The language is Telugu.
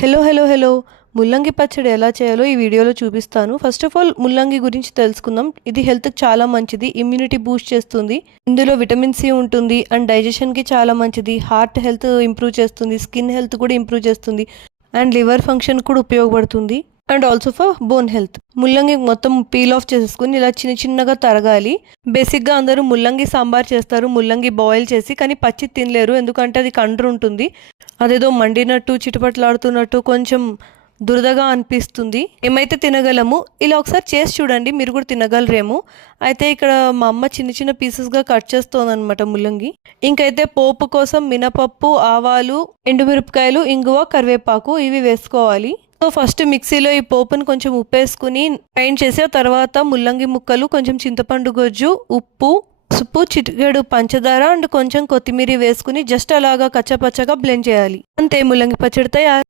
హలో. ముల్లంగి పచ్చడి ఎలా చేయాలో ఈ వీడియోలో చూపిస్తాను. ఫస్ట్ ఆఫ్ ఆల్ ముల్లంగి గురించి తెలుసుకుందాం. ఇది హెల్త్‌కి చాలా మంచిది. ఇమ్యూనిటీ బూస్ట్ చేస్తుంది. ఇందులో విటమిన్ సి ఉంటుంది అండ్ డైజెషన్‌కి చాలా మంచిది. హార్ట్ హెల్త్ ఇంప్రూవ్ చేస్తుంది. స్కిన్ హెల్త్ కూడా ఇంప్రూవ్ చేస్తుంది. అండ్ లివర్ ఫంక్షన్ కూడా ఉపయోగపడుతుంది. And also for bone health. ముల్లంగి మొత్తం పీల్ ఆఫ్ చేసేసుకుని ఇలా చిన్నగా తరగాలి. బేసిక్‌గా అందరూ ముల్లంగి సాంబార్ చేస్తారు. ముల్లంగి బాయిల్ చేసి, కానీ పచ్చి తినలేరు. ఎందుకంటే అది కండ్రు ఉంటుంది. అదేదో మండినట్టు చిటపట్లాడుతున్నట్టు కొంచెం దురదగా అనిపిస్తుంది. ఏమైతే తినగలము. ఇలా ఒకసారి చేసి చూడండి, మీరు కూడా తినగలరేమో. అయితే ఇక్కడ మా అమ్మ చిన్న పీసెస్గా కట్ చేస్తోందనమాట ముల్లంగి. ఇంకైతే పోపు కోసం మినపప్పు, ఆవాలు, ఎండుమిరపకాయలు, ఇంగువ, కరివేపాకు ఇవి వేసుకోవాలి. సో ఫస్ట్ మిక్సీలో ఈ పోపుని కొంచెం ఉప్పు వేసుకుని గ్రైండ్ చేసి, ఆ తర్వాత ముల్లంగి ముక్కలు, కొంచెం చింతపండు గుజ్జు, ఉప్పు, పసుపు, చిటికెడు పంచదార అండ్ కొంచెం కొత్తిమీర వేసుకుని జస్ట్ అలాగా కచ్చపచ్చగా బ్లెండ్ చేయాలి. అంతే, ముల్లంగి పచ్చడి తయారు.